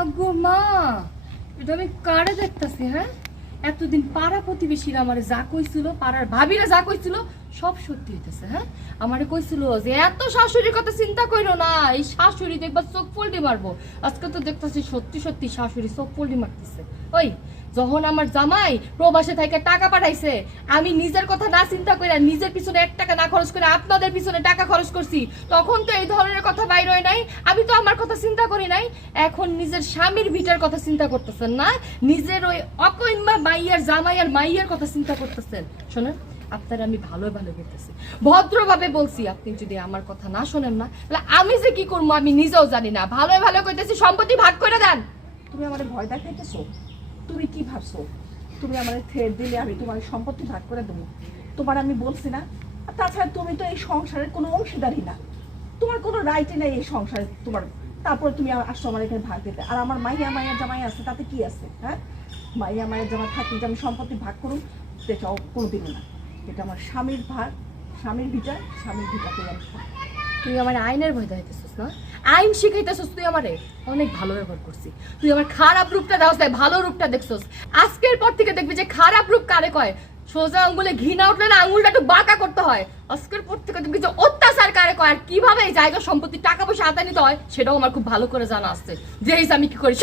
আগো মা, এটা আমি কারে দেখতেছি? হ্যাঁ, এতদিন পাড়া প্রতিবেশীরা আমারে যা কইছিল, পাড়ার ভাবিরা যা কইছিল সব সত্যি হইতেছে। হ্যাঁ, আমারে কইছিল যে এত শাশুড়ির কথা চিন্তা কইরো না, এই শাশুড়ি দেখবা চোখ পল্টি মারবো। আজকে তো দেখতেছি সত্যি সত্যি শাশুড়ি চোখ পল্টি মারতেছে। ওই যখন আমার জামাই প্রবাসে থেকে টাকা পাঠাইছে, আমি নিজের কথা না চিন্তা করে, নিজের পিছনে 1 টাকা না খরচ করে আপনাদের পিছনে টাকা খরচ করছি, তখন তো এই ধরনের কথা বাইর হয় নাই। আমি তো আমার কথা চিন্তা করি নাই। এখন নিজের স্বামীর ভিটার কথা চিন্তা করতেছেন না, নিজের ওই অকইমা মাইয়ার জামাইয়ার মাইয়ার কথা চিন্তা করতেছেন। শোনেন, আপনার আমি ভালো ভালো বলতেছি, ভদ্রভাবে বলছি। আপনি যদি আমার কথা না শোনেন না, তাহলে আমি যে কি করবো আমি নিজেও জানি না। ভালো ভালো কইতেছি, সম্পত্তি ভাগ করে দেন। তুমি আমার ভয় দেখাইতেছো? তুমি কি ভাবছো তুমি আমার থ্রেট দিলে আমি তোমার সম্পত্তি ভাগ করে দেবো? তোমার আমি বলছি না? আর তাছাড়া তুমি তো এই সংসারের কোনো অংশীদারি না, তোমার কোনো রাইটই নেই এই সংসারে তোমার। তারপরে তুমি আসছো আমার এখানে ভাগ দিতে। আর আমার মাইয়া মায়ের জামাই আছে, তাতে কি আছে? হ্যাঁ, মাইয়া মায়ের জামাই থাকলে যে আমি সম্পত্তি ভাগ করুন, সেটাও কোনোদিনও না। এটা আমার স্বামীর ভাগ, স্বামীর ভিটা, স্বামীর ভিটাতে আমি থাকবো। তুই আমার আইনের ভয় দেখাইতেছিস না, আইন শিখাইতেছিস। তুই আমারে অনেক ভালো ব্যবহার করছিস। তুই আমার খারাপ রূপটা দাও, ভালো রূপটা দেখছস। আজকের পর থেকে দেখবি যে খারাপ রূপ কারে কয়। সোজা আঙ্গুলে ঘি না উঠলে না, আঙ্গুলটা একটু বাঁকা করতে হয়। আজকের পর থেকে দেখবি যে অত্যাচার কারে কয়, আর কিভাবে এই জায়গা সম্পত্তি টাকা পয়সা হাতে নিতে হয় সেটাও আমার খুব ভালো করে জানা আছে। যে আমি কি করি,